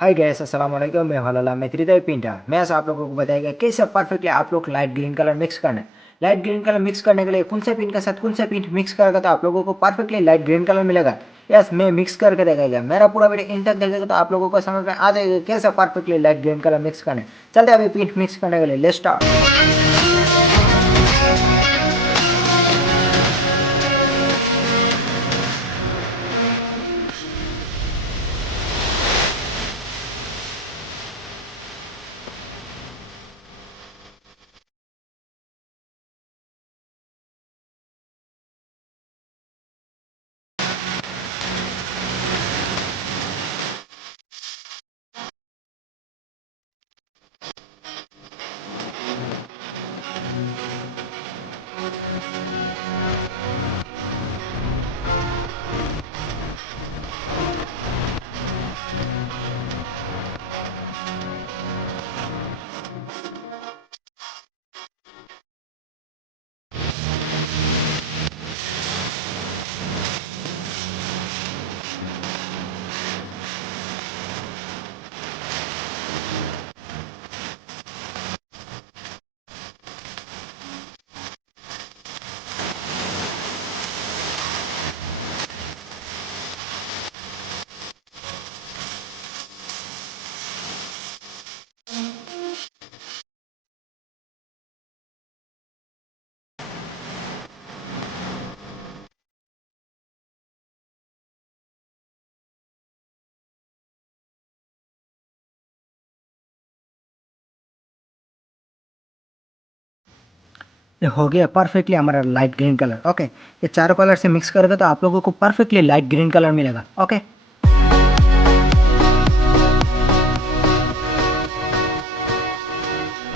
Hi guys अस्सलाम वालेकुम। मैं हलाल अहमद हृदय पिंटा। मैं आज आप लोगों को बताएगा कैसे परफेक्टली आप लोग लाइट ग्रीन कलर मिक्स करना है। लाइट ग्रीन कलर मिक्स करने के लिए कौन से पिन के साथ कौन से पिन मिक्स करेगा तो आप लोगों को परफेक्टली लाइट ग्रीन कलर मिलेगा। यस, मैं मिक्स करके देखेगा। मेरा पूरा वीडियो इन तक देखेगा तो आप लोगों को समझ में आ जाएगा कैसे perfectly light green colour mix करना है। चलते अभी पिन मिक्स करने के लिए, लेट्स स्टार्ट। ये हो गया परफेक्टली हमारा लाइट ग्रीन कलर। ओके, ये चारों कलर से मिक्स करेगा तो आप लोगों को परफेक्टली लाइट ग्रीन कलर मिलेगा। ओके।